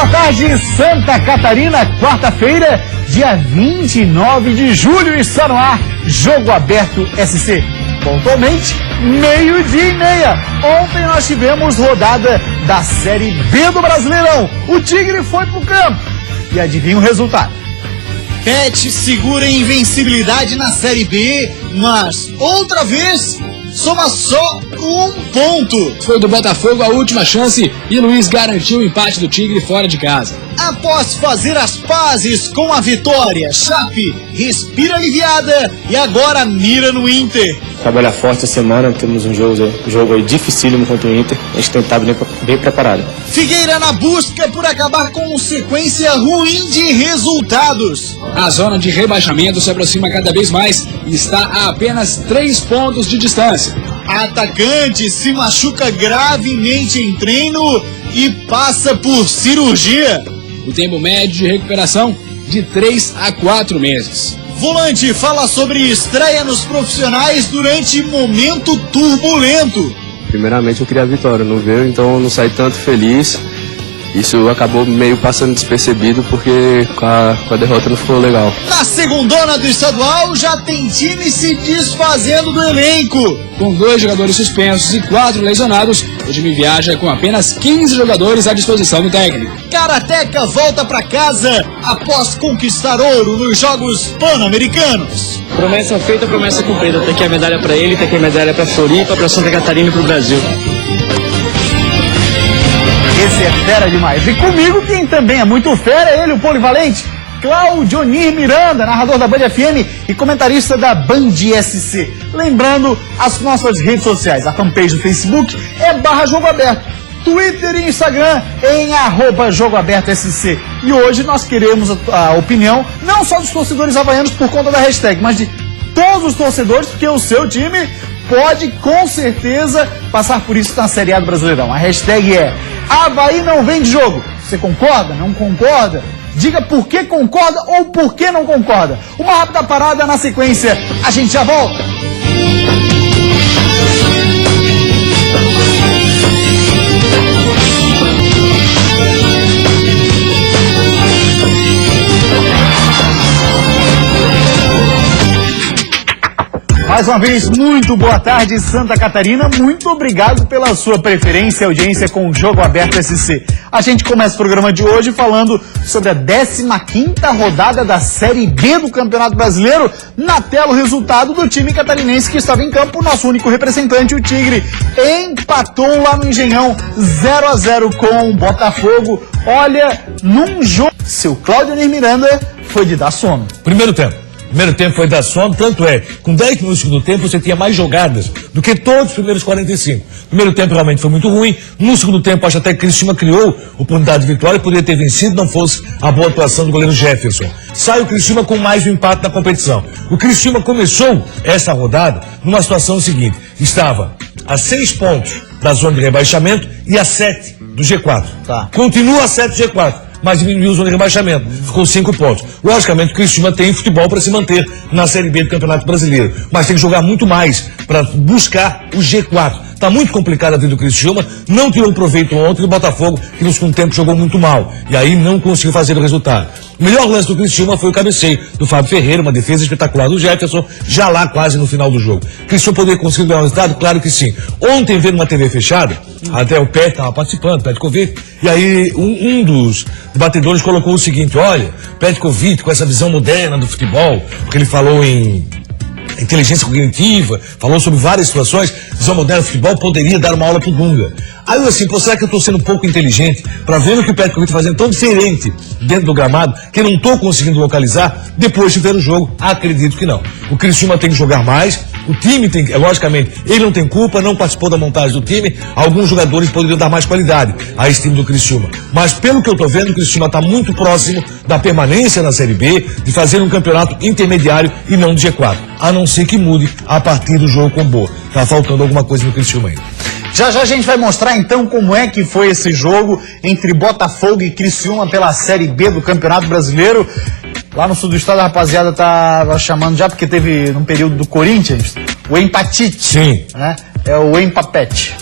boa tarde, Santa Catarina, quarta-feira, dia 29 de julho, está no ar, Jogo Aberto SC. Pontualmente, 12:30. Ontem nós tivemos rodada da Série B do Brasileirão. O Tigre foi pro campo. E adivinha o resultado? Pet segura a invencibilidade na Série B, mas outra vez soma só um ponto. Foi do Botafogo a última chance e Luiz garantiu o empate do Tigre fora de casa. Após fazer as pazes com a vitória, Chape respira aliviada e agora mira no Inter. Trabalhar forte essa semana, temos um jogo aí dificílimo contra o Inter, a gente tem estado bem preparado. Figueira na busca por acabar com sequência ruim de resultados. A zona de rebaixamento se aproxima cada vez mais e está a apenas 3 pontos de distância. Atacante se machuca gravemente em treino e passa por cirurgia. O tempo médio de recuperação de 3 a 4 meses. Volante fala sobre estreia nos profissionais durante momento turbulento. Primeiramente eu queria a vitória, não veio, então eu não saí tanto feliz. Isso acabou meio passando despercebido porque com a derrota não ficou legal. Na segundona do estadual já tem time se desfazendo do elenco. Com 2 jogadores suspensos e 4 lesionados, o time viaja com apenas 15 jogadores à disposição do técnico. Karateka volta para casa após conquistar ouro nos Jogos Pan-Americanos. Promessa feita, promessa cumprida. Tem aqui a medalha para ele, tem aqui a medalha para Floripa, para Santa Catarina e para o Brasil. Esse é fera demais. E comigo, quem também é muito fera, é ele, o polivalente, Claudionir Miranda, narrador da Band FM e comentarista da Band SC. Lembrando, as nossas redes sociais, a fanpage do Facebook é /Jogo Aberto, Twitter e Instagram em @Jogo Aberto SC. E hoje nós queremos a opinião, não só dos torcedores havaianos por conta da hashtag, mas de todos os torcedores, porque o seu time pode com certeza passar por isso na Série A do Brasileirão. A hashtag é Avaí não vem de jogo. Você concorda? Não concorda? Diga por que concorda ou por que não concorda. Uma rápida parada na sequência. A gente já volta. Mais uma vez, muito boa tarde, Santa Catarina. Muito obrigado pela sua preferência e audiência com o Jogo Aberto SC. A gente começa o programa de hoje falando sobre a 15ª rodada da Série B do Campeonato Brasileiro. Na tela, o resultado do time catarinense que estava em campo, o nosso único representante, o Tigre, empatou lá no Engenhão 0-0 com o Botafogo. Olha, num jogo, seu Claudionir Miranda foi de dar sono. Primeiro tempo foi dar sono, tanto é, com 10 minutos do segundo tempo você tinha mais jogadas do que todos os primeiros 45. Primeiro tempo realmente foi muito ruim, no segundo tempo acho até que Criciúma criou oportunidade de vitória, poderia ter vencido, não fosse a boa atuação do goleiro Jefferson. Sai o Criciúma com mais um empate na competição. O Criciúma começou essa rodada numa situação seguinte, estava a 6 pontos da zona de rebaixamento e a 7 do G4. Continua a 7 do G4. Mas diminuiu a zona de rebaixamento, ficou 5 pontos. Logicamente, o Criciúma tem futebol para se manter na Série B do Campeonato Brasileiro, mas tem que jogar muito mais para buscar o G4. Está muito complicado a vida do Criciúma, não tirou proveito ontem do Botafogo, que no segundo tempo jogou muito mal, e aí não conseguiu fazer o resultado. O melhor lance do Criciúma foi o cabeceio do Fábio Ferreira, uma defesa espetacular do Jefferson, já lá quase no final do jogo. O Criciúma poderia conseguir ganhar o resultado? Claro que sim. Ontem, vendo uma TV fechada, até o Pet estava participando, Petkovic, e aí um dos batedores colocou o seguinte, olha, Petkovic com essa visão moderna do futebol, porque ele falou em inteligência cognitiva, falou sobre várias situações, visão moderna do futebol, poderia dar uma aula pro Dunga. Aí eu assim, será que eu estou sendo um pouco inteligente para ver o que o Petkovic está fazendo tão diferente dentro do gramado, que eu não estou conseguindo localizar depois de ver o jogo? Acredito que não. O Criciúma tem que jogar mais, o time tem que, logicamente, ele não tem culpa, não participou da montagem do time, alguns jogadores poderiam dar mais qualidade a esse time do Criciúma. Mas pelo que eu estou vendo, o Criciúma está muito próximo da permanência na Série B, de fazer um campeonato intermediário e não do G4. A não ser que mude a partir do jogo com Boa. Tá faltando alguma coisa no Criciúma ainda. Já já a gente vai mostrar então como é que foi esse jogo entre Botafogo e Criciúma pela Série B do Campeonato Brasileiro. Lá no sul do estado a rapaziada tá chamando já, porque teve num período do Corinthians, o empatite. Sim. Né? É o empapete.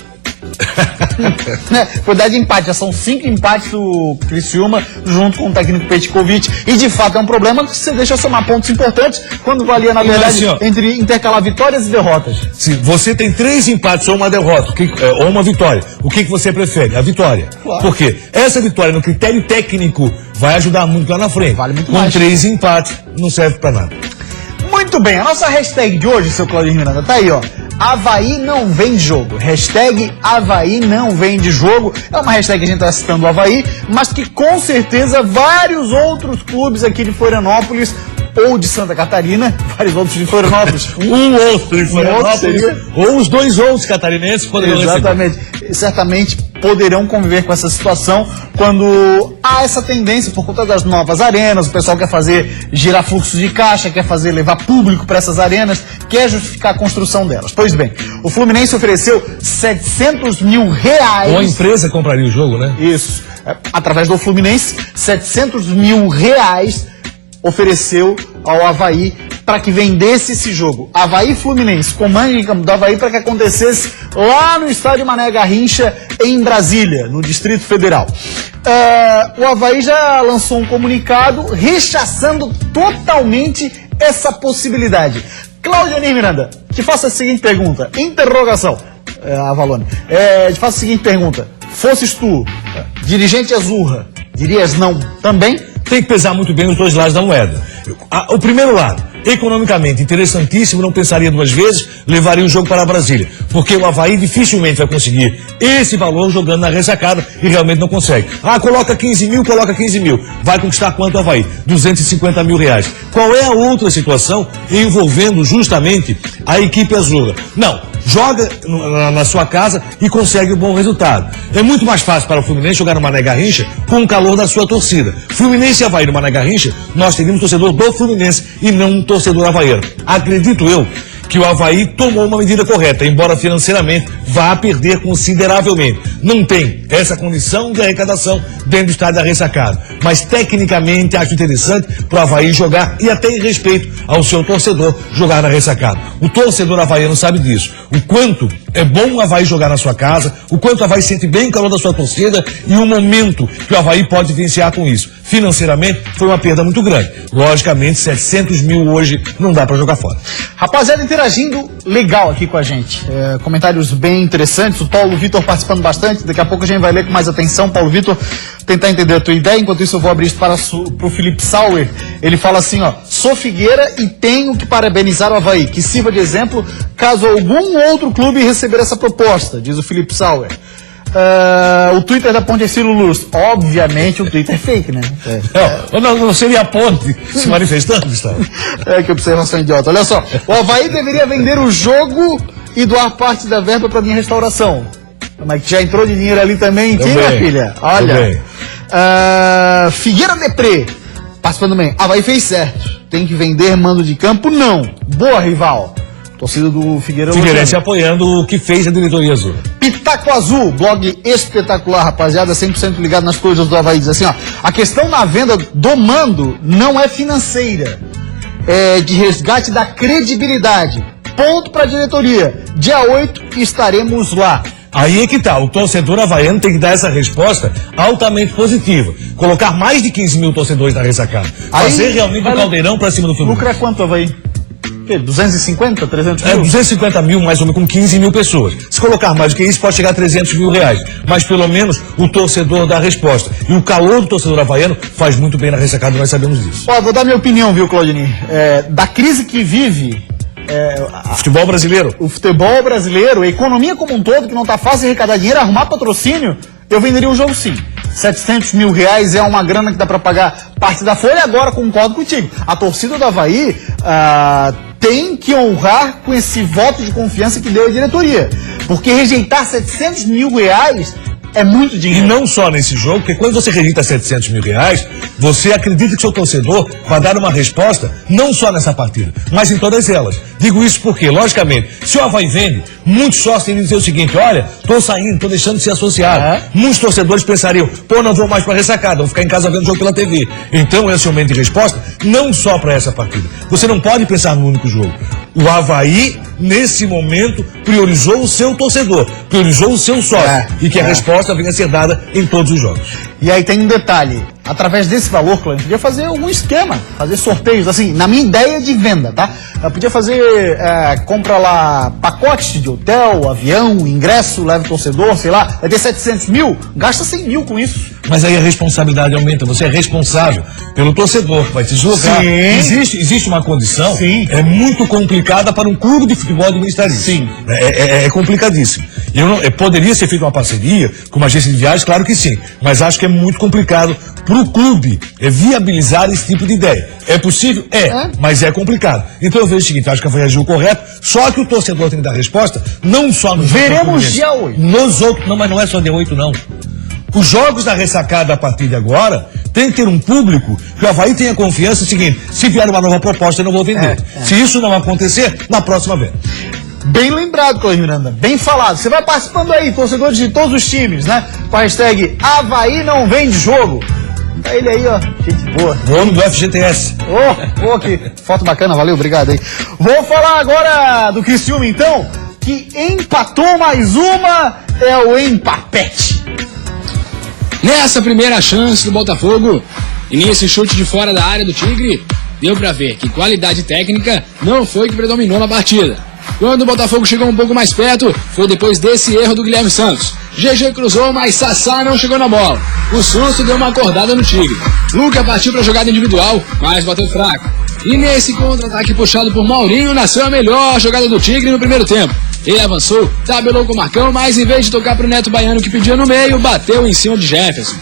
Quantidade de empate, já são 5 empates do Criciúma junto com o técnico Petkovic, e de fato é um problema que você deixa somar pontos importantes quando valia, na verdade, entre intercalar vitórias e derrotas. Se você tem 3 empates ou uma derrota, ou uma vitória, o que você prefere? A vitória. Claro. Por quê? Essa vitória no critério técnico vai ajudar muito lá na frente. Vale muito com mais. 3 empates, não serve pra nada. Muito bem, a nossa hashtag de hoje, seu Claudio Miranda, tá aí, ó. Avaí não vende jogo. Hashtag Avaí não vende jogo. É uma hashtag que a gente tá citando o Avaí, mas que com certeza vários outros clubes aqui de Florianópolis ou de Santa Catarina, vários outros de Florianópolis. Um outro de Florianópolis, ou os 2 outros catarinenses poderiam receber. Exatamente. Certamente poderão conviver com essa situação quando há essa tendência por conta das novas arenas, o pessoal quer fazer girar fluxo de caixa, quer fazer levar público para essas arenas, quer justificar a construção delas. Pois bem, o Fluminense ofereceu R$700 mil. Ou a empresa compraria o jogo, né? Isso. Através do Fluminense, R$700 mil ofereceu ao Avaí para que vendesse esse jogo. Avaí Fluminense, comando em campo do Avaí, para que acontecesse lá no estádio Mané Garrincha, em Brasília, no Distrito Federal. O Avaí já lançou um comunicado rechaçando totalmente essa possibilidade. Claudio Miranda, te faço a seguinte pergunta, interrogação, Avalone, te faço a seguinte pergunta, fosses tu, dirigente Azurra, dirias não também? Tem que pesar muito bem os 2 lados da moeda. O primeiro lado, economicamente interessantíssimo, não pensaria 2 vezes, levaria o jogo para Brasília. Porque o Avaí dificilmente vai conseguir esse valor jogando na ressacada e realmente não consegue. Coloca 15 mil, coloca 15 mil. Vai conquistar quanto o Avaí? R$250 mil. Qual é a outra situação envolvendo justamente a equipe azul? Não, joga na sua casa e consegue um bom resultado. É muito mais fácil para o Fluminense jogar no Mané Garrincha com o calor da sua torcida. Fluminense e Avaí no Mané Garrincha, nós teríamos torcedor do Fluminense e não um torcedor havaiano. Acredito eu que o Avaí tomou uma medida correta, embora financeiramente vá perder consideravelmente. Não tem essa condição de arrecadação dentro do estádio da ressacada. Mas tecnicamente acho interessante para o Avaí jogar, e até em respeito ao seu torcedor, jogar na ressacada. O torcedor havaiano sabe disso. O quanto é bom o Avaí jogar na sua casa, o quanto o Avaí sente bem o calor da sua torcida e o momento que o Avaí pode vivenciar com isso. Financeiramente foi uma perda muito grande. Logicamente, 700 mil hoje não dá para jogar fora. Rapaziada, interagindo legal aqui com a gente. Comentários bem interessantes. O Paulo Vitor participando bastante. Daqui a pouco a gente vai ler com mais atenção. Paulo Vitor, tentar entender a tua ideia. Enquanto isso, eu vou abrir isso para o Felipe Sauer. Ele fala assim, ó: sou Figueira e tenho que parabenizar o Avaí, que sirva de exemplo caso algum outro clube receber essa proposta, diz o Felipe Sauer. O Twitter da Ponte é Ciro Luz. Obviamente o Twitter é fake, né? Não seria a Ponte se manifestando, Gustavo? Que observação idiota. Olha só, o Avaí deveria vender o jogo e doar parte da verba para minha restauração. Mas que já entrou de dinheiro ali também, hein, minha filha? Olha. Figueira Deprê, participando bem. Avaí fez certo. Tem que vender mando de campo? Não. Boa, rival. Torcida do Figueirense apoiando o que fez a diretoria azul. Pitaco Azul, blog espetacular, rapaziada, 100% ligado nas coisas do Avaí. Diz assim, ó: a questão na venda do mando não é financeira, é de resgate da credibilidade. Ponto pra diretoria. Dia 8 estaremos lá. Aí é que tá, o torcedor havaiano tem que dar essa resposta altamente positiva. Colocar mais de 15 mil torcedores na ressacada. Fazer realmente um caldeirão pra cima do Fluminense. Lucro é quanto, Avaí? 250, 300 mil? 250 mil, mais ou menos, com 15 mil pessoas. Se colocar mais do que isso, pode chegar a 300 mil reais. Mas, pelo menos, o torcedor dá a resposta. E o calor do torcedor havaiano faz muito bem na ressacada, nós sabemos disso. Vou dar minha opinião, viu, Claudinei? Da crise que vive... o futebol brasileiro. O futebol brasileiro, a economia como um todo, que não tá fácil arrecadar dinheiro, arrumar patrocínio, eu venderia o jogo sim. 700 mil reais é uma grana que dá para pagar parte da folha. Agora concordo contigo. A torcida do Avaí tem que honrar com esse voto de confiança que deu a diretoria. Porque rejeitar 700 mil reais é muito dinheiro. E não só nesse jogo, porque quando você rejeita 700 mil reais, você acredita que seu torcedor vai dar uma resposta, não só nessa partida, mas em todas elas. Digo isso porque, logicamente, se o Avaí vende, muitos sócios teriam dizer o seguinte: olha, tô saindo, tô deixando de ser associado. Muitos torcedores pensariam: pô, não vou mais pra ressacada, vou ficar em casa vendo o jogo pela TV. Então, esse é o momento de resposta, não só para essa partida. Você não pode pensar no único jogo. O Avaí, nesse momento, priorizou o seu torcedor, priorizou o seu sócio, e que a resposta venha a ser dada em todos os jogos. E aí tem um detalhe, através desse valor, Cláudio, podia fazer algum esquema, fazer sorteios, assim, na minha ideia de venda, tá? Eu podia fazer, compra lá, pacote de hotel, avião, ingresso, leva o torcedor, sei lá, vai ter 700 mil, gasta 100 mil com isso. Mas aí a responsabilidade aumenta, você é responsável pelo torcedor que vai se deslocar. Existe uma condição, é muito complicada para um clube de futebol administrar isso. Sim. É complicadíssimo. Poderia ser feita uma parceria com uma agência de viagens, claro que sim, mas acho que é muito complicado para o clube viabilizar esse tipo de ideia. É possível? Mas é complicado. Então eu vejo o seguinte, acho que foi agir o correto, só que o torcedor tem que dar resposta, não só nos Veremos dia 8. Nos outros, não, mas não é só dia 8 não. Os jogos da ressacada a partir de agora tem que ter um público que o Avaí tenha confiança. É o seguinte, se vier uma nova proposta eu não vou vender. Se isso não acontecer, na próxima vez. Bem lembrado, Cláudio Miranda, bem falado. Você vai participando aí, torcedores de todos os times, né? Com a hashtag Avaí não vende jogo. Tá ele aí, ó, gente boa. Dono do FGTS. Que foto bacana, valeu, obrigado aí. Vou falar agora do Criciúma, então, que empatou mais uma, é o empapete. Nessa primeira chance do Botafogo, e nesse chute de fora da área do Tigre, deu pra ver que qualidade técnica não foi que predominou na partida. Quando o Botafogo chegou um pouco mais perto, foi depois desse erro do Guilherme Santos. GG cruzou, mas Sassá não chegou na bola. O susto deu uma acordada no Tigre. Luca partiu pra jogada individual, mas bateu fraco. E nesse contra-ataque puxado por Maurinho, nasceu a melhor jogada do Tigre no primeiro tempo. Ele avançou, tabelou com o Marcão, mas em vez de tocar pro Neto Baiano que pedia no meio, bateu em cima de Jefferson.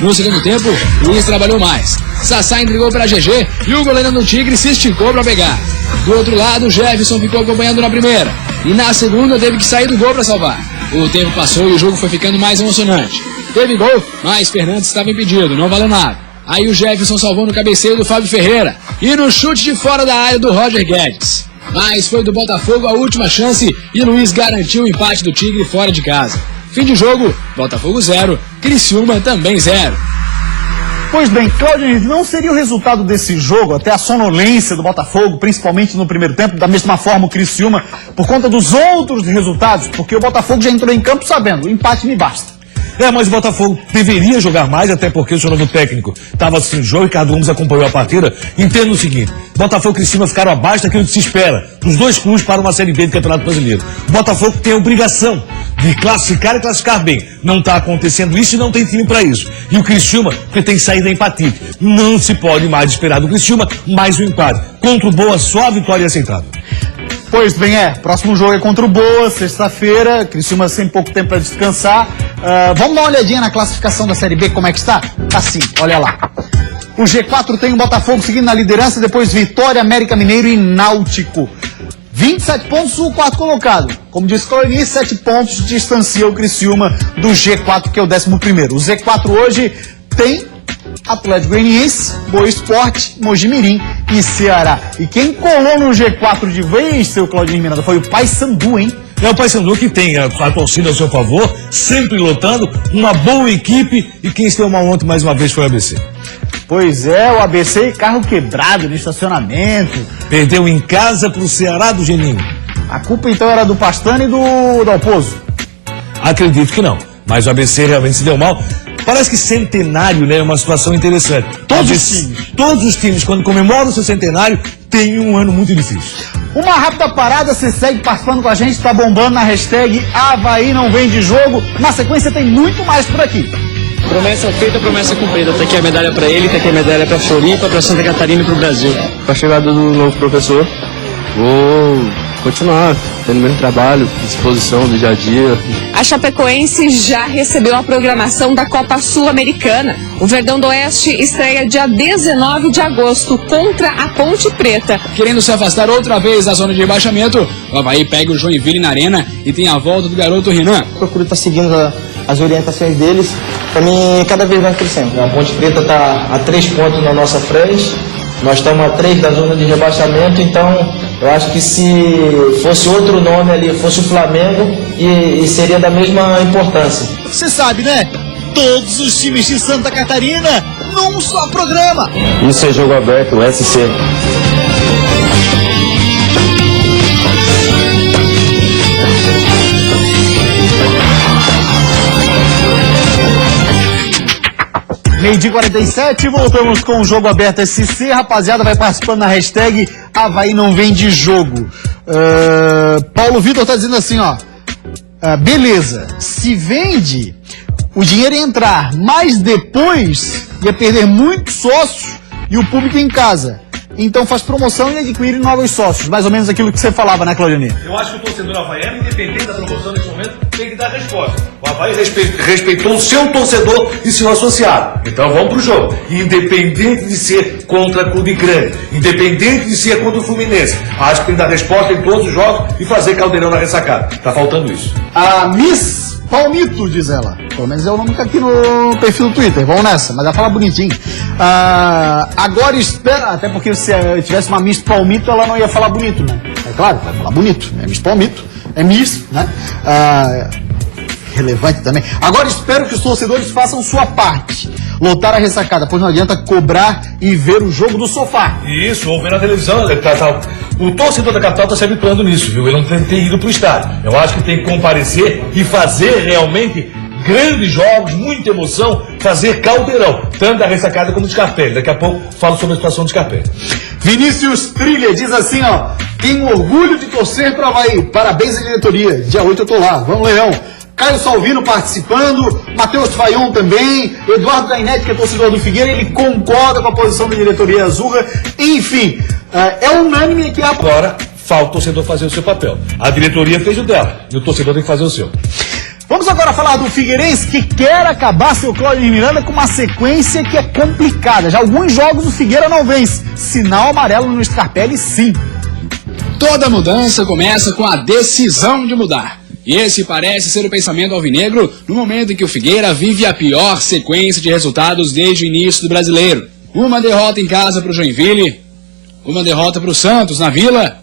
No segundo tempo, Luiz trabalhou mais. Sassá entregou para GG e o goleiro do Tigre se esticou para pegar. Do outro lado, Jefferson ficou acompanhando na primeira. E na segunda teve que sair do gol para salvar. O tempo passou e o jogo foi ficando mais emocionante. Teve gol, mas Fernandes estava impedido, não valeu nada. Aí o Jefferson salvou no cabeceio do Fábio Ferreira e no chute de fora da área do Roger Guedes. Mas foi do Botafogo a última chance e Luiz garantiu o empate do Tigre fora de casa. Fim de jogo, Botafogo 0, Criciúma também 0. Pois bem, Cláudio, não seria o resultado desse jogo, até a sonolência do Botafogo, principalmente no primeiro tempo, da mesma forma o Criciúma, por conta dos outros resultados, porque o Botafogo já entrou em campo sabendo, o empate me basta. Mas o Botafogo deveria jogar mais, até porque o seu novo técnico estava sem jogo, Ricardo Gomes acompanhou a partida. Entenda o seguinte, Botafogo e Criciúma ficaram abaixo daquilo que se espera dos dois clubes para uma Série B do Campeonato Brasileiro. O Botafogo tem a obrigação de classificar e classificar bem. Não está acontecendo isso e não tem time para isso. E o Criciúma, porque tem que sair da empate. Não se pode mais esperar do Criciúma mais um empate. Contra o Boa, só a vitória aceitável. Pois bem, próximo jogo é contra o Boa, sexta-feira, Criciúma sem pouco tempo para descansar. Vamos dar uma olhadinha na classificação da Série B, como é que está? Tá assim, olha lá. O G4 tem o Botafogo seguindo na liderança, depois Vitória, América Mineiro e Náutico. 27 pontos o quarto colocado. Como disse Clóvis, 7 pontos distancia o Criciúma do G4, que é o 11º. O Z4 hoje tem Atlético Goianiense, Boa Esporte, Mogi Mirim e Ceará. E quem colou no G4 de vez, seu Claudinho Miranda, foi o Paysandu, hein? É o Paysandu que tem a torcida a seu favor, sempre lotando, uma boa equipe, e quem esteve mal ontem mais uma vez foi o ABC. Pois é, o ABC, carro quebrado no estacionamento. Perdeu em casa pro Ceará do Geninho. A culpa então era do Pastano e do Dalpozo? Acredito que não, mas o ABC realmente se deu mal. Parece que centenário, né, é uma situação interessante. Todos os times, quando comemoram o seu centenário, têm um ano muito difícil. Uma rápida parada, você segue participando com a gente, tá bombando na hashtag Avaí não vende jogo. Na sequência tem muito mais por aqui. Promessa feita, promessa cumprida. Tá aqui a medalha pra ele, tá aqui a medalha pra Floripa, pra Santa Catarina e pro Brasil. Com a chegada do novo professor, vou continuar tendo o mesmo trabalho, disposição do dia a dia. A Chapecoense já recebeu a programação da Copa Sul-Americana. O Verdão do Oeste estreia dia 19 de agosto contra a Ponte Preta. Querendo se afastar outra vez da zona de rebaixamento, o Avaí pega o Joinville na arena e tem a volta do garoto Renan. Procuro estar seguindo as orientações deles, para mim cada vez mais crescendo. A Ponte Preta está a 3 pontos na nossa frente, nós estamos a 3 da zona de rebaixamento, então eu acho que se fosse outro nome ali, fosse o Flamengo, e seria da mesma importância. Você sabe, né? Todos os times de Santa Catarina num só programa. Isso é Jogo Aberto, SC. Meio-dia 47, voltamos com o Jogo Aberto SC. Rapaziada, vai participando na hashtag Avaí não vende jogo. Paulo Vitor tá dizendo assim, ó. Beleza, se vende, o dinheiro ia entrar, mas depois ia perder muitos sócios e o público em casa. Então faz promoção e adquire novos sócios. Mais ou menos aquilo que você falava, né, Claudionir? Eu acho que o torcedor havaiano, independente da promoção nesse momento, tem que dar resposta. O Avaí respeitou o seu torcedor e seu associado. Então vamos pro jogo. Independente de ser contra clube grande, independente de ser contra o Fluminense, acho que tem que dar resposta em todos os jogos e fazer caldeirão na ressacada. Tá faltando isso. A Miss Palmito, diz ela. Pelo menos é o nome que tá aqui no perfil do Twitter. Vamos nessa, mas ela fala bonitinho. Agora espera, até porque se tivesse uma Miss Palmito, ela não ia falar bonito, né? É claro, vai falar bonito. É Miss Palmito, é Miss, né? Relevante também. Agora espero que os torcedores façam sua parte. Lotar a ressacada, pois não adianta cobrar e ver o jogo do sofá. Isso, ou ver na televisão. O torcedor da capital está se habituando nisso, viu? Ele não tem que ter ido pro estádio. Eu acho que tem que comparecer e fazer realmente grandes jogos, muita emoção, fazer caldeirão, tanto da ressacada como do Scarpelli. Daqui a pouco falo sobre a situação do Scarpelli. Vinícius Trilha diz assim, ó. Tenho orgulho de torcer para Avaí. Parabéns à diretoria. Dia 8 eu tô lá. Vamos, Leão. Caio Salvino participando, Matheus Faion também, Eduardo Gainete, que é torcedor do Figueira, ele concorda com a posição da diretoria azurra. Enfim, é unânime que agora falta o torcedor fazer o seu papel. A diretoria fez o dela e o torcedor tem que fazer o seu. Vamos agora falar do Figueirense, que quer acabar, seu Cláudio Miranda, com uma sequência que é complicada. Já alguns jogos o Figueira não vence. Sinal amarelo no Scarpelli, sim. Toda mudança começa com a decisão de mudar. E esse parece ser o pensamento alvinegro no momento em que o Figueira vive a pior sequência de resultados desde o início do Brasileiro. Uma derrota em casa para o Joinville, uma derrota para o Santos na Vila,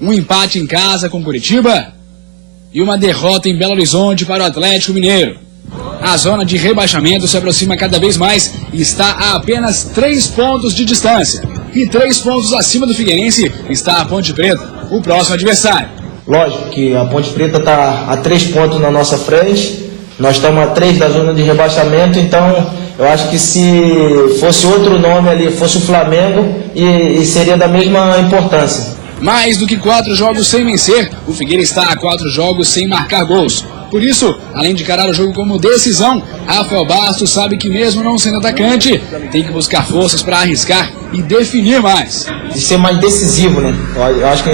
um empate em casa com Curitiba e uma derrota em Belo Horizonte para o Atlético Mineiro. A zona de rebaixamento se aproxima cada vez mais e está a apenas 3 pontos de distância. E 3 pontos acima do Figueirense está a Ponte Preta, o próximo adversário. Lógico que a Ponte Preta está a 3 pontos na nossa frente, nós estamos a 3 da zona de rebaixamento, então eu acho que se fosse outro nome ali, fosse o Flamengo, e seria da mesma importância. Mais do que 4 jogos sem vencer, o Figueira está a 4 jogos sem marcar gols. Por isso, além de encarar o jogo como decisão, Rafael Bastos sabe que mesmo não sendo atacante, tem que buscar forças para arriscar e definir mais. De ser mais decisivo, né? Eu acho que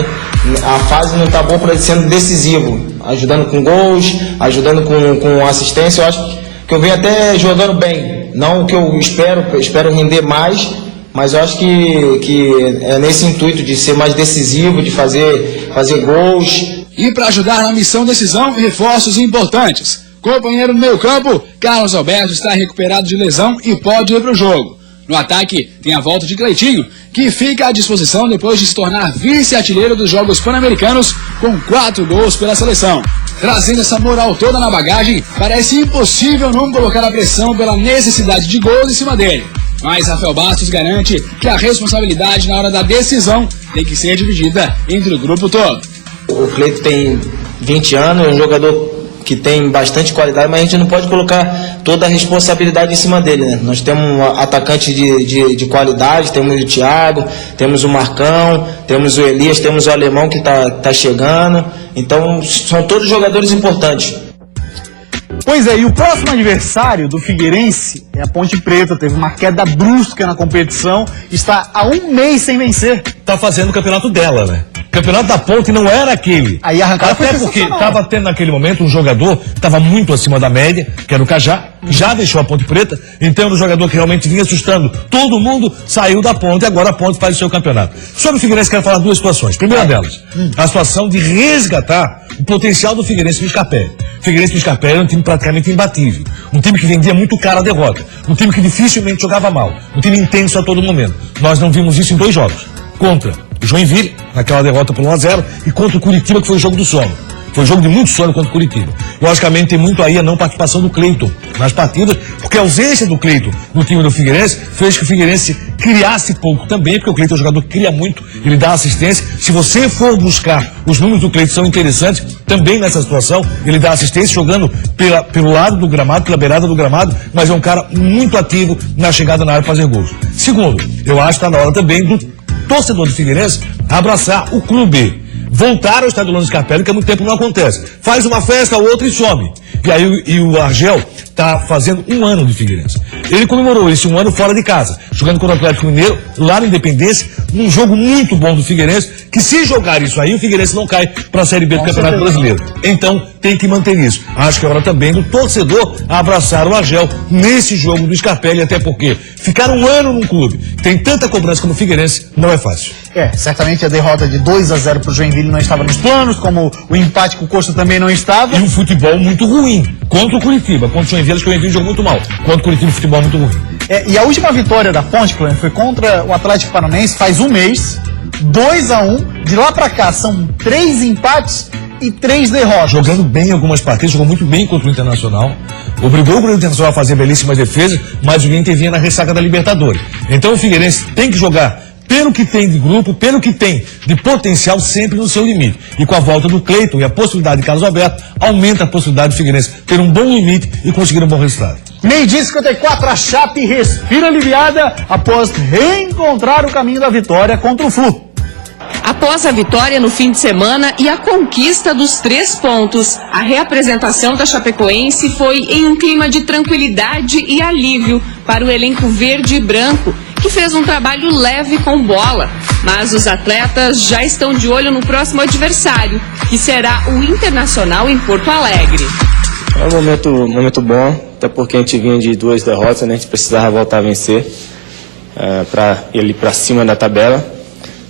a fase não está boa para ele sendo decisivo, ajudando com gols, ajudando com assistência. Eu acho que eu venho até jogando bem, não o que eu espero render mais, mas eu acho que é nesse intuito de ser mais decisivo, de fazer gols. E para ajudar na missão decisão, reforços importantes. Companheiro no meio campo, Carlos Alberto está recuperado de lesão e pode ir para o jogo. No ataque, tem a volta de Cleitinho, que fica à disposição depois de se tornar vice-artilheiro dos Jogos Pan-Americanos com 4 gols pela seleção. Trazendo essa moral toda na bagagem, parece impossível não colocar a pressão pela necessidade de gols em cima dele. Mas Rafael Bastos garante que a responsabilidade na hora da decisão tem que ser dividida entre o grupo todo. O Cleito tem 20 anos, é um jogador que tem bastante qualidade, mas a gente não pode colocar toda a responsabilidade em cima dele, né? Nós temos um atacante de qualidade, temos o Thiago, temos o Marcão, temos o Elias, temos o Alemão que tá chegando, então são todos jogadores importantes. Pois é, e o próximo adversário do Figueirense é a Ponte Preta. Teve uma queda brusca na competição, está há 1 mês sem vencer. Tá fazendo o campeonato dela, né? O campeonato da Ponte não era aquele. Aí arrancada até porque estava tendo naquele momento um jogador que estava muito acima da média, que era o Cajá, já deixou a Ponte Preta, então era um jogador que realmente vinha assustando todo mundo, saiu da Ponte e agora a Ponte faz o seu campeonato. Sobre o Figueirense, quero falar 2 situações. Primeira delas, a situação de resgatar o potencial do Figueirense no Scarpelli. O Figueirense no Scarpelli é um time praticamente imbatível, um time que vendia muito caro a derrota, um time que dificilmente jogava mal, um time intenso a todo momento. Nós não vimos isso em 2 jogos, contra o Joinville, naquela derrota por 1-0, e contra o Curitiba, que foi o jogo do sono. Foi um jogo de muito sono contra o Curitiba. Logicamente tem muito aí a não participação do Cleiton nas partidas, porque a ausência do Cleiton no time do Figueirense fez que o Figueirense criasse pouco também, porque o Cleiton é um jogador que cria muito, ele dá assistência. Se você for buscar, os números do Cleiton são interessantes também nessa situação, ele dá assistência jogando pelo lado do gramado, pela beirada do gramado, mas é um cara muito ativo na chegada na área para fazer gols. Segundo, eu acho que está na hora também do torcedor do Figueirense abraçar o clube. Voltar ao estádio Orlando Scarpelli, que há muito tempo não acontece. Faz uma festa, outra e some. E aí o Argel está fazendo 1 ano de Figueirense. Ele comemorou esse 1 ano fora de casa, jogando contra o Atlético Mineiro, lá na Independência, num jogo muito bom do Figueirense, que se jogar isso aí, o Figueirense não cai para a Série B do Campeonato Brasileiro. Então, tem que manter isso. Acho que é hora também do torcedor abraçar o Argel nesse jogo do Scarpelli, até porque ficar 1 ano num clube, tem tanta cobrança como o Figueirense, não é fácil. Certamente a derrota de 2-0 para o Joinville não estava nos planos, como o empate com o Coxa também não estava. E um futebol muito ruim contra o Curitiba. Contra o Joinville, acho que o Joinville jogou muito mal. Contra o Curitiba, o futebol muito ruim. E a última vitória da Ponte, Clã, foi contra o Atlético Paranaense faz 1 mês, 2-1. De lá para cá são 3 empates e 3 derrotas. Jogando bem algumas partidas, jogou muito bem contra o Internacional. Obrigou o Internacional a fazer belíssimas defesas, mas o Inter vinha na ressaca da Libertadores. Então o Figueirense tem que jogar pelo que tem de grupo, pelo que tem de potencial, sempre no seu limite. E com a volta do Cleiton e a possibilidade de Carlos Alberto, aumenta a possibilidade do Figueirense ter um bom limite e conseguir um bom resultado. 12h54, a Chape respira aliviada após reencontrar o caminho da vitória contra o Flu. Após a vitória no fim de semana e a conquista dos 3 pontos, a reapresentação da Chapecoense foi em um clima de tranquilidade e alívio para o elenco verde e branco, que fez um trabalho leve com bola. Mas os atletas já estão de olho no próximo adversário, que será o Internacional em Porto Alegre. É um momento bom, até porque a gente vinha de 2 derrotas, né? A gente precisava voltar a vencer para ir para cima da tabela.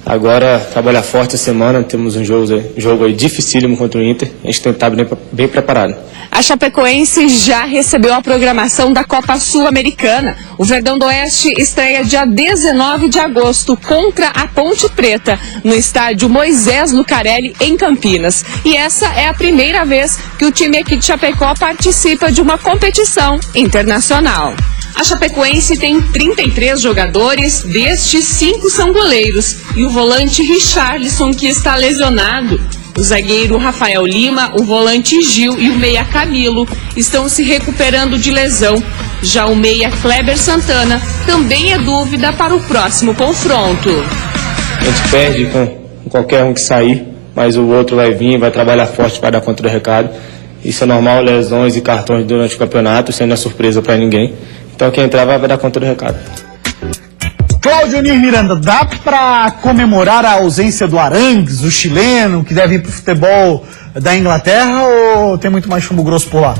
Agora, trabalhar forte essa semana, temos um jogo aí dificílimo contra o Inter, a gente tem que estar bem preparado. A Chapecoense já recebeu a programação da Copa Sul-Americana. O Verdão do Oeste estreia dia 19 de agosto contra a Ponte Preta, no estádio Moisés Lucarelli, em Campinas. E essa é a primeira vez que o time aqui de Chapecó participa de uma competição internacional. A Chapecoense tem 33 jogadores, destes 5 são goleiros, e o volante Richarlison, que está lesionado. O zagueiro Rafael Lima, o volante Gil e o meia Camilo estão se recuperando de lesão. Já o meia Kleber Santana também é dúvida para o próximo confronto. A gente perde com qualquer um que sair, mas o outro vai vir, vai trabalhar forte para dar conta do recado. Isso é normal, lesões e cartões durante o campeonato, isso não é surpresa para ninguém. Então quem entrar vai dar conta do recado. Cláudio Nir Miranda, dá pra comemorar a ausência do Arangues, o chileno, que deve ir pro futebol da Inglaterra, ou tem muito mais chumbo grosso por lá?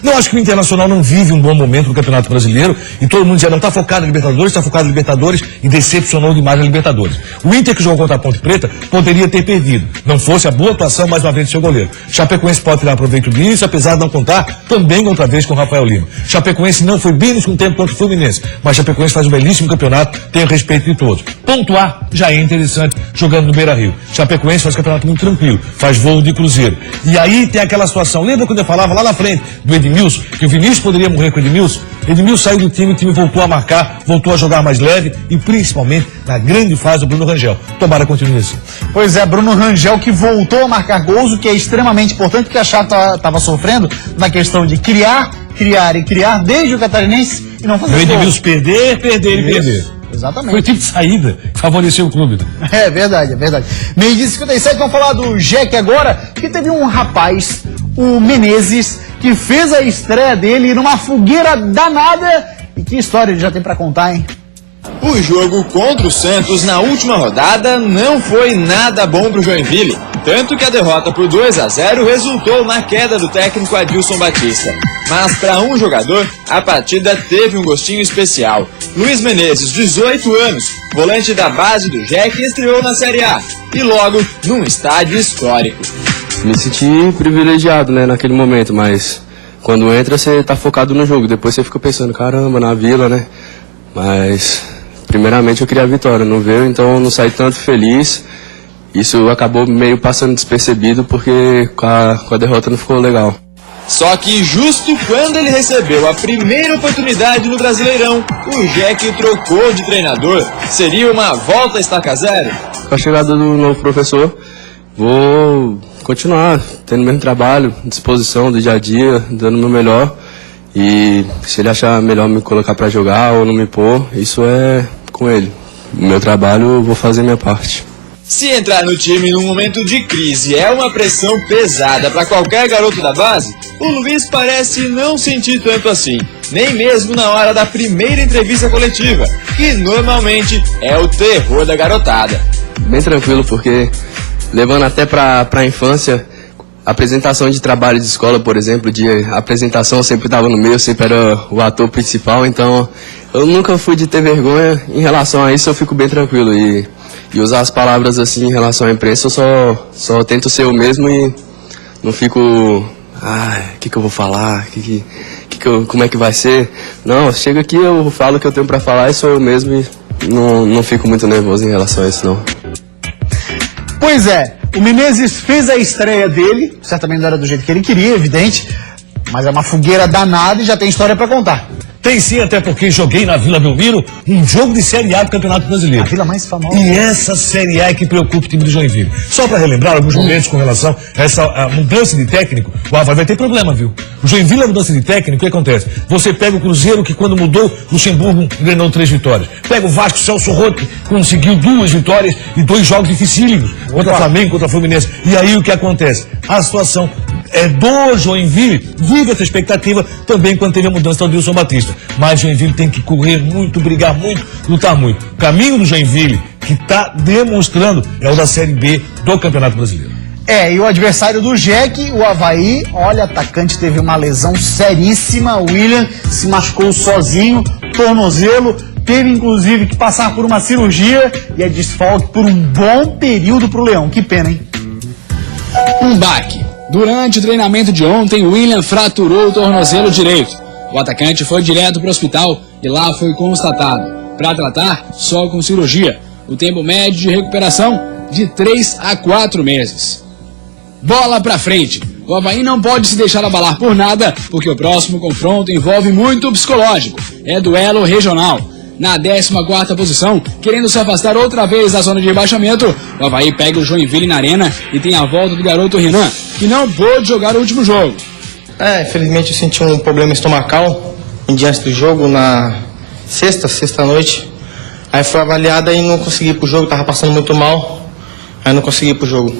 Não, acho que o Internacional não vive um bom momento no Campeonato Brasileiro e todo mundo já não está focado em Libertadores, está focado em Libertadores e decepcionou demais na Libertadores. O Inter que jogou contra a Ponte Preta poderia ter perdido, não fosse a boa atuação mais uma vez do seu goleiro. Chapecoense pode tirar proveito disso, apesar de não contar também outra vez com o Rafael Lima. Chapecoense não foi bem no segundo tempo contra o Fluminense, mas Chapecoense faz um belíssimo campeonato, tem o respeito de todos. Pontuar já é interessante jogando no Beira-Rio. Chapecoense faz um campeonato muito tranquilo, faz voo de cruzeiro. E aí tem aquela situação, lembra quando eu falava lá na frente do Edmilson, que o Vinícius poderia morrer com o Edmilson? Edmilson saiu do time, o time voltou a marcar, voltou a jogar mais leve e principalmente na grande fase do Bruno Rangel. Tomara continue assim. Pois é, Bruno Rangel que voltou a marcar gols, o que é extremamente importante, porque a Chape estava sofrendo na questão de criar desde o Catarinense e não fazer gols. O Edmilson perder. Exatamente. Foi o tipo de saída que favoreceu o clube. É verdade. 12h57, vamos falar do Jack agora, que teve um rapaz, o Menezes, que fez a estreia dele numa fogueira danada. E que história ele já tem pra contar, hein? O jogo contra o Santos na última rodada não foi nada bom pro Joinville, tanto que a derrota por 2-0 resultou na queda do técnico Adilson Batista. Mas para um jogador, a partida teve um gostinho especial. Luiz Menezes, 18 anos, volante da base do Jack, estreou na Série A e logo num estádio histórico. Me senti privilegiado, né, naquele momento, mas quando entra você tá focado no jogo, depois você fica pensando, caramba, na Vila, né? Mas primeiramente eu queria a vitória, não veio, então eu não saí tanto feliz isso acabou meio passando despercebido porque com a derrota não ficou legal. Só que justo quando ele recebeu a primeira oportunidade no Brasileirão, o Jack trocou de treinador. Seria uma volta a estaca zero? Com a chegada do novo professor, vou continuar tendo o mesmo trabalho, disposição do dia a dia, dando o meu melhor. E se ele achar melhor me colocar para jogar ou não me pôr, isso é com ele. O meu trabalho, eu vou fazer a minha parte. Se entrar no time num momento de crise é uma pressão pesada para qualquer garoto da base, o Luiz parece não sentir tanto assim, nem mesmo na hora da primeira entrevista coletiva, que normalmente é o terror da garotada. Bem tranquilo, porque levando até para a infância, apresentação de trabalho de escola, por exemplo, de apresentação eu sempre estava no meio, sempre era o ator principal, então eu nunca fui de ter vergonha. Em relação a isso eu fico bem tranquilo e usar as palavras assim em relação à imprensa eu só tento ser eu mesmo e não fico, o que eu vou falar, como é que vai ser. Não, chega aqui, eu falo o que eu tenho para falar e sou eu mesmo e não fico muito nervoso em relação a isso não. Pois é, o Menezes fez a estreia dele, certamente não era do jeito que ele queria, evidente, mas é uma fogueira danada e já tem história para contar. Tem sim, até porque joguei na Vila Belmiro um jogo de Série A do Campeonato Brasileiro. A vila mais famosa. E essa Série A é que preocupa o time do Joinville. Só para relembrar alguns momentos com relação a essa mudança de técnico, o Avaí vai ter problema, viu? O Joinville, a mudança de técnico, o que acontece? Você pega o Cruzeiro, que quando mudou, Luxemburgo ganhou 3 vitórias. Pega o Vasco, Celso Rotti, conseguiu 2 vitórias e 2 jogos dificílimos. Contra Flamengo, contra Fluminense. E aí o que acontece? A situação do Joinville vive essa expectativa também quando teve a mudança do Adilson Batista. Mas Joinville tem que correr muito, brigar muito, lutar muito. O caminho do Joinville, que está demonstrando, é o da Série B do Campeonato Brasileiro. E o adversário do Jack, o Avaí, olha, atacante teve uma lesão seríssima, o William se machucou sozinho, tornozelo, teve inclusive que passar por uma cirurgia e é desfalque por um bom período pro Leão. Que pena, hein? Um baque. Durante o treinamento de ontem, William fraturou o tornozelo direito. O atacante foi direto para o hospital e lá foi constatado. Para tratar, só com cirurgia. O tempo médio de recuperação, de 3 a 4 meses. Bola pra frente. O Avaí não pode se deixar abalar por nada, porque o próximo confronto envolve muito psicológico. É duelo regional. Na 14ª posição, querendo se afastar outra vez da zona de rebaixamento, o Avaí pega o Joinville na arena e tem a volta do garoto Renan, que não pôde jogar o último jogo. Infelizmente eu senti um problema estomacal em diante do jogo na sexta noite. Aí fui avaliado e não consegui ir pro jogo, tava passando muito mal, aí não consegui ir pro jogo.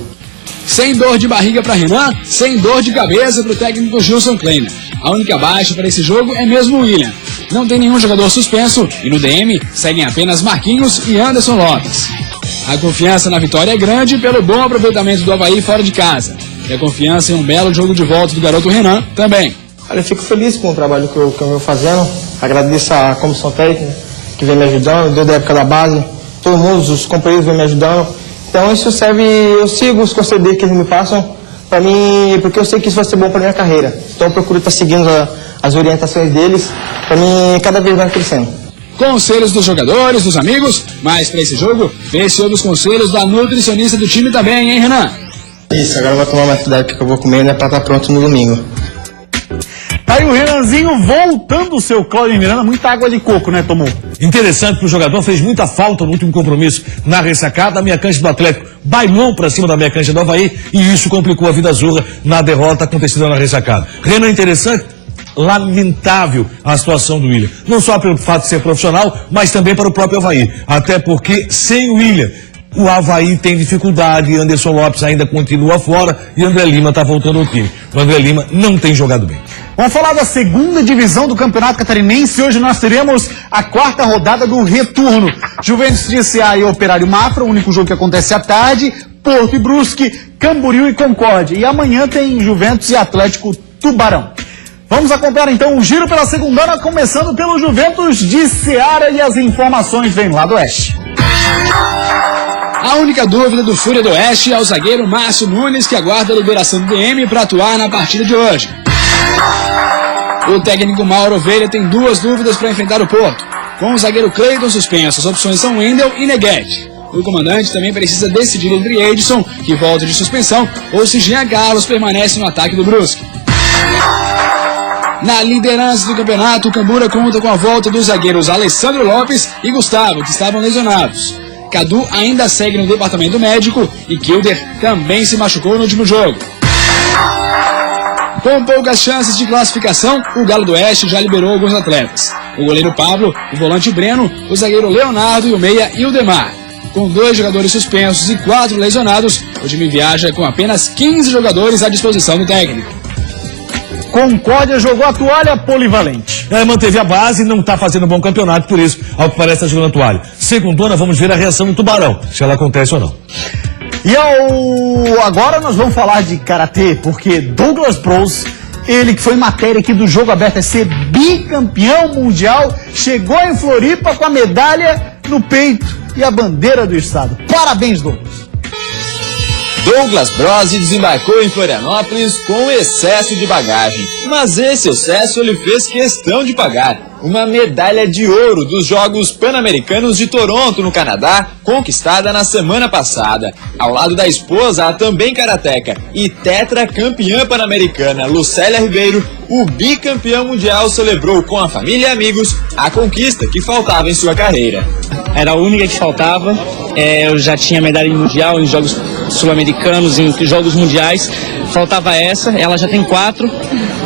Sem dor de barriga para Renan, sem dor de cabeça para o técnico Gilson Kleiner. A única baixa para esse jogo é mesmo o William. Não tem nenhum jogador suspenso e no DM seguem apenas Marquinhos e Anderson Lopes. A confiança na vitória é grande pelo bom aproveitamento do Avaí fora de casa. E a confiança em um belo jogo de volta do garoto Renan também. Olha, eu fico feliz com o trabalho que eu venho fazendo. Agradeço a comissão técnica que vem me ajudando, desde a época da base. Todo mundo, os companheiros vêm me ajudando. Então isso serve, eu sigo os conselhos que eles me passam para mim, porque eu sei que isso vai ser bom para minha carreira. Então eu procuro estar seguindo as orientações deles, para mim cada vez mais crescendo. Conselhos dos jogadores, dos amigos, mas para esse jogo, vê sobre os conselhos da nutricionista do time também, hein, Renan? Isso, agora eu vou tomar mais cuidado que eu vou comer, né, para estar pronto no domingo. Tá aí o Renanzinho voltando o seu Cláudio Miranda, muita água de coco, né, tomou? Interessante que o jogador fez muita falta no último compromisso na ressacada. A meia cancha do Atlético bailou pra cima da meia cancha do Avaí e isso complicou a vida azurra na derrota acontecida na ressacada. Renan, interessante, lamentável a situação do William. Não só pelo fato de ser profissional, mas também para o próprio Avaí. Até porque sem o William, o Avaí tem dificuldade, Anderson Lopes ainda continua fora e André Lima está voltando ao time. O André Lima não tem jogado bem. Vamos falar da segunda divisão do Campeonato Catarinense. Hoje nós teremos a 4ª rodada do retorno. Juventus de CA e Operário Mafra, o único jogo que acontece à tarde. Porto e Brusque, Camboriú e Concórdia. E amanhã tem Juventus e Atlético Tubarão. Vamos acompanhar então o giro pela segundona, começando pelo Juventus de Ceará e as informações vêm lá do Oeste. A única dúvida do Fúria do Oeste é o zagueiro Márcio Nunes, que aguarda a liberação do DM para atuar na partida de hoje. O técnico Mauro Ovelha tem 2 dúvidas para enfrentar o Porto. Com o zagueiro Cleiton suspenso, as opções são Wendel e Neguete. O comandante também precisa decidir entre Edson, que volta de suspensão, ou se Jean Carlos permanece no ataque do Brusque. Na liderança do campeonato, o Cambura conta com a volta dos zagueiros Alessandro Lopes e Gustavo, que estavam lesionados. Cadu ainda segue no departamento médico e Kilder também se machucou no último jogo. Com poucas chances de classificação, o Galo do Oeste já liberou alguns atletas. O goleiro Pablo, o volante Breno, o zagueiro Leonardo e o meia Ildemar. Com 2 jogadores suspensos e 4 lesionados, o time viaja com apenas 15 jogadores à disposição do técnico. Concórdia jogou a toalha, Polivalente. Manteve a base e não está fazendo um bom campeonato, por isso, ao que parece, está jogando a toalha. Segundona, vamos ver a reação do Tubarão, se ela acontece ou não. E agora nós vamos falar de karatê, porque Douglas Bros, ele que foi matéria aqui do Jogo Aberto, é ser bicampeão mundial, chegou em Floripa com a medalha no peito e a bandeira do estado. Parabéns, Douglas. Douglas Bros desembarcou em Florianópolis com excesso de bagagem, mas esse excesso ele fez questão de pagar. Uma medalha de ouro dos Jogos Pan-Americanos de Toronto, no Canadá, conquistada na semana passada. Ao lado da esposa, a também karateca e tetracampeã pan-americana Lucélia Ribeiro, o bicampeão mundial celebrou com a família e amigos a conquista que faltava em sua carreira. Era a única que faltava. Eu já tinha medalha mundial em Jogos Sul-Americanos, em Jogos Mundiais. Faltava essa, ela já tem 4.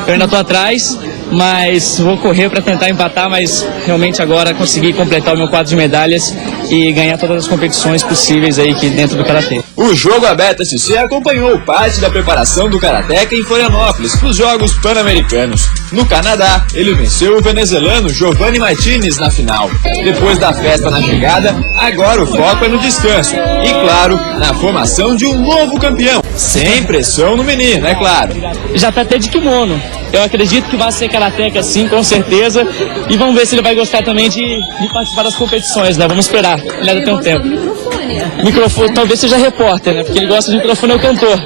Eu ainda estou atrás, mas vou correr para tentar empatar, mas realmente agora consegui completar o meu quadro de medalhas e ganhar todas as competições possíveis aí aqui dentro do karatê. O Jogo Aberto SC acompanhou parte da preparação do karateca em Florianópolis para os Jogos Pan-Americanos. No Canadá, ele venceu o venezuelano Giovanni Martinez na final. Depois da festa na chegada, agora o foco é no descanso e, claro, na formação de um novo campeão. Sem pressão no menino, é claro. Já tá até de kimono. Eu acredito que vai ser karateca sim, com certeza. E vamos ver se ele vai gostar também de participar das competições, né? Vamos esperar. Ele ainda tem um tempo. Microfone, talvez seja repórter, né? Porque ele gosta de microfone, é o cantor.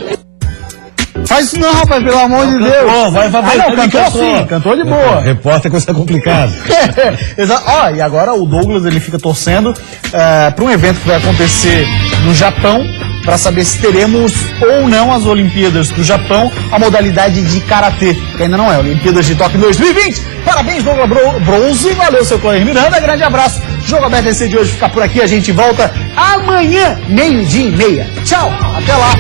Faz isso não, rapaz, pelo amor de Deus. Cantor sim, cantor de boa. Repórter é coisa complicada. Exato. E agora o Douglas ele fica torcendo para um evento que vai acontecer no Japão, para saber se teremos ou não as Olimpíadas do Japão, a modalidade de karatê, que ainda não é, Olimpíadas de Tóquio 2020. Parabéns, Douglas Bros, e valeu, seu Cláudio Miranda, grande abraço. Jogo Aberto SC de hoje fica por aqui, a gente volta amanhã, 12:30. Tchau, até lá.